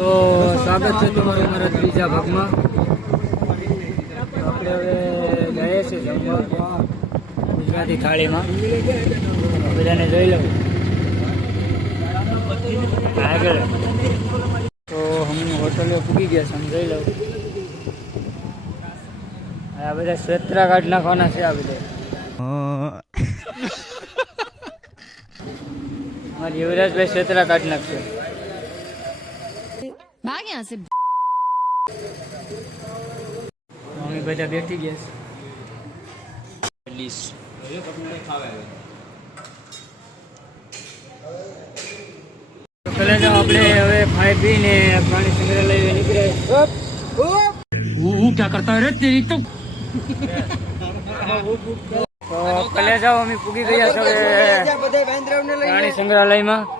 તો સ્વાગત છે તમારું અમારા ત્રીજા ભાગમાં. આપણે હવે જઈએ છીએ જમવા ગુજરાતી થાળીમાં. બધાને જોઈ લઉં. આગળ. તો હમણાં હોટલે પૂગી ગયા છે જોઈ લઉં. આ બધા સ્વેત્રા કાઢ નાખવાના છે આ બધા. મારી યુવરાજભાઈ સ્વેત્રા કાઢ નાખશે. ક્યાં છે મમ્મી બધા બેઠી ગયા છે. હવે ખાઈ પીને પ્રાણી સંગ્રહાલય નીકળ્યા હું ક્યાં કરતા રે? તો કલે જાઓ અમે પૂગી ગયા છે પ્રાણી સંગ્રહાલયમાં.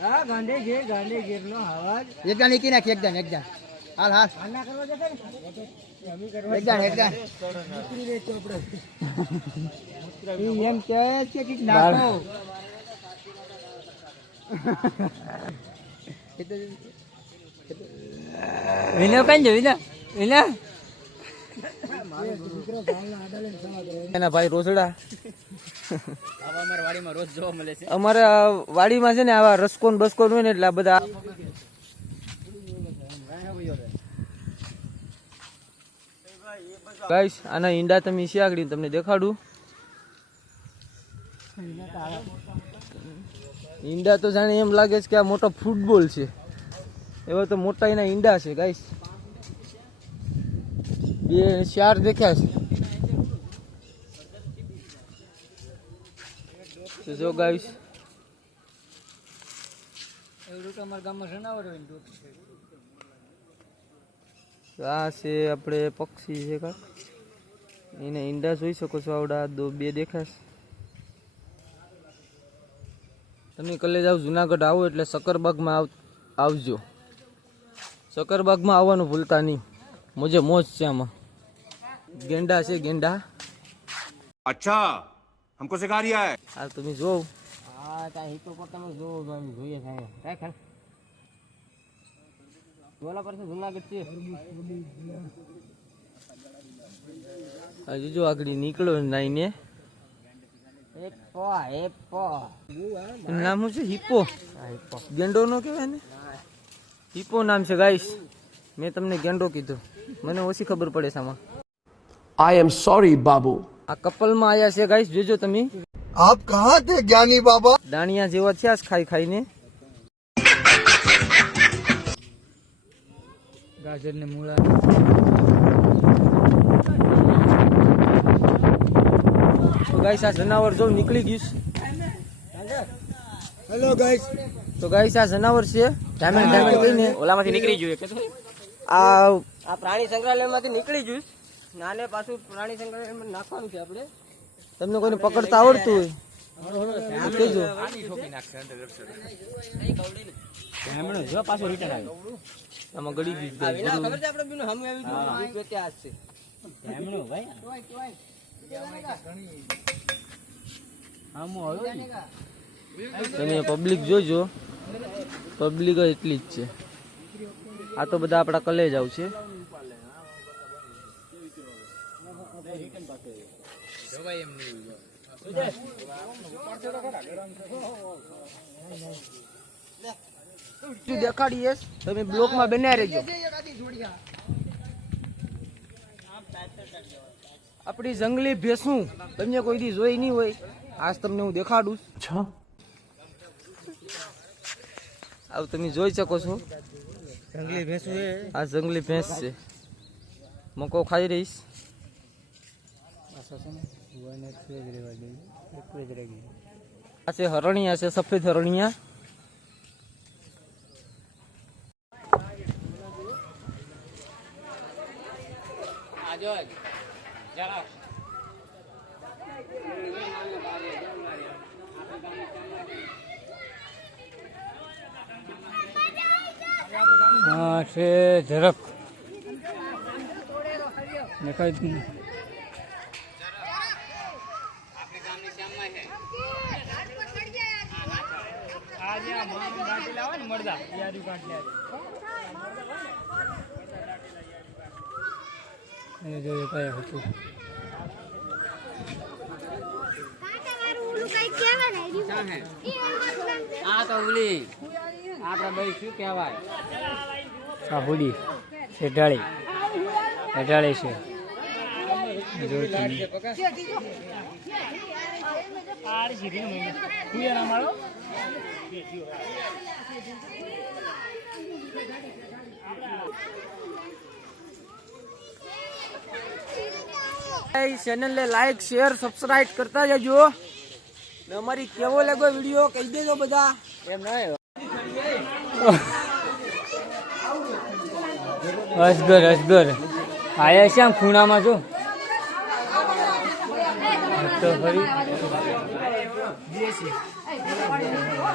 હા, તો એકદમ નીકી નાખી એકદમ એકદમ હાલ હાલ. એકદમ એકદમ ઈ એમ કહે છે કે નાખો. વિનો કઈ જો વિનો વિનો એના ભાઈ રોસડા વાડીમાં અમારે છે ને આવા રસકોન બસકોન હોય ને એટલે આ બધા ગાઈસ આના ઈંડા તમે શિયાગડી તમને દેખાડું. ઈંડા તો જાણે એમ લાગે છે કે આ મોટો ફૂટબોલ છે. એવા તો મોટા એના ઈંડા છે ગાઈસ બે ચાર દેખ્યા છે. જો ગાઈસ. આ છે આપણે પક્ષી છે કા એને ઈંડા જોઈ શકો છો આવડા દો બે દેખાશ તમે કલે જાવ જુનાગઢ આવો એટલે સકરબાગમાં આવ આવજો. સકરબાગમાં આવવાનું ભૂલતા નહીં. મોજે મોજ છે આમાં. ગેંડા છે ગેંડા અચ્છા હમકો સિખા રહ્યા હે હા તમે જોવ હા તા હિપોપોટમસ જોવો એમ જોઈએ છે કાય ખર બોલા પર જુનાગઢ છે હજુ જો આગળ નીકળો નાઈને એપો એપો નામ છે હિપો ગેંડો નો કહેવાય ને હિપો નામ છે ગાઈસ મેં તમને ગેંડો કીધો મને ઓછી ખબર પડે સામા આઈ એમ સોરી બાબુ આ કપલમાં આયા છે ગાઈસ જોજો તમે. આપ કહા થે જ્ઞાની બાબા? દાણિયા જેવા છે આજ ખાઈ ખાઈને. ગાજર ને મૂળા. તો ગાઈસ આ જનાવર જો નીકળી ગયું હેલો ગાઈસ તો ગાઈસ આ જનાવર છે. ડાયમંડ ડાયમંડ કહીને ઓલામાંથી નીકળી ગયું આ આ પ્રાણી સંગ્રહાલયમાંથી નીકળી ગયું? નાને પાછું પ્રાણી સંગ્રહાલયમાં નાખવાનું છે આપણે. તમને કોઈને પકડતા આવડતું હોય? તો કહેજો. જો પાછું રિટર્ન આવ્યો. આમાં ગળી ગયું ખબર છે આપણે બીનું સામે આવી ગયું વીડિયો છે? એમનું ભાઈ. તમે પબ્લિક જોજો. પબ્લિક એટલી જ છે. આ તો બધા આપણા કલેજ આવશે દેખાડીએ. તમે બ્લોકમાં બન્યા રહેજો. આપણી જંગલી ભેંસું તમને કોઈ દી જોઈ નહીં હોય. આજ તમને હું દેખાડું આવ તમે જોઈ શકો છો. જંગલી ભેંસું આ જંગલી ભેંસ છે. મકો ખાઈ રહીશ. આ છે હરણિયા છે સફેદ હરણિયા આજો ને હા છે ઝરક લે એ જોઈએ કયા હતું. આ તો ઓલી આપડા ભાઈ શું કહેવાય? આ હુડી શેઢાળી. છે. તમે. ચેનલ ને લાઈક શેર સબસ્ક્રાઇબ કરતા જજો. ને અમારી કેવો લાગ્યો વીડિયો કહી દેજો બધા. એમ ના અસગર અસગર. આયા છે આમ ખૂણામાં જો તો ફરી.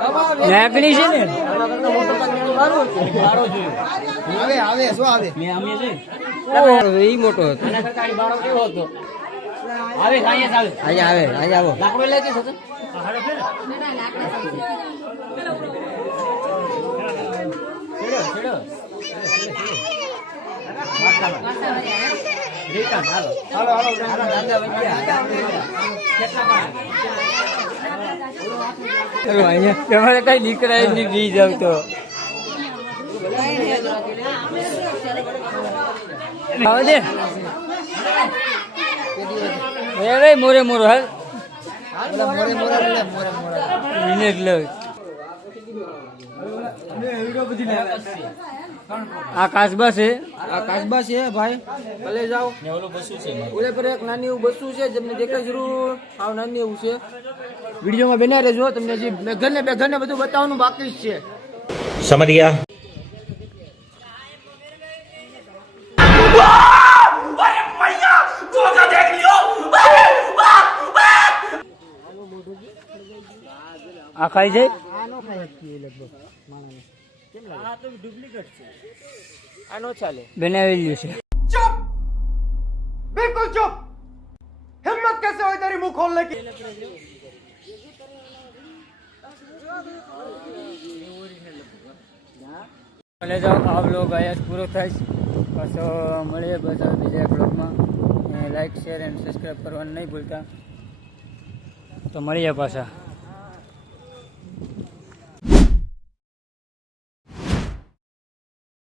નાગણી છે ને? આવે આવે શું આવે? એ મોટો હતો. આવે આવે. આવે આવો. લાકડો હાલો હાલો હાલો. અહીંયા તમારે કઈ દીકરા એની બી જાવ તો આવો દે. મોરે મોરો, હાલ. મોરે મોરે મોરે મોરે જ લઉં આ કાસબા છે? આ કાસબા છે ભાઈ. ભલે જાઓ. ને ઓલું બસું છે ઓલે પર એક નાની એવું બસું છે જેમને દેખાય જરૂર આવ નાની એવું છે. વિડીયોમાં બેના રહેજો તમને જે મેઘન ને બેઘન ને બધું બતાવવાનું બાકી છે. સમજ ગયા આ ખાઈ જાય આ તો ડુપ્લિકેટ છે. આ નો ચાલે. બનાવેલું છે. ભલે જાઓ આ બ્લોગ અહીંયા પૂરો થાય છે. પાછો મળીએ બધા બીજા બ્લોગમાં લાઈક શેર એન્ડ સબસ્ક્રાઈબ કરવાનું નહીં ભૂલતા. તો મળીએ પાછા.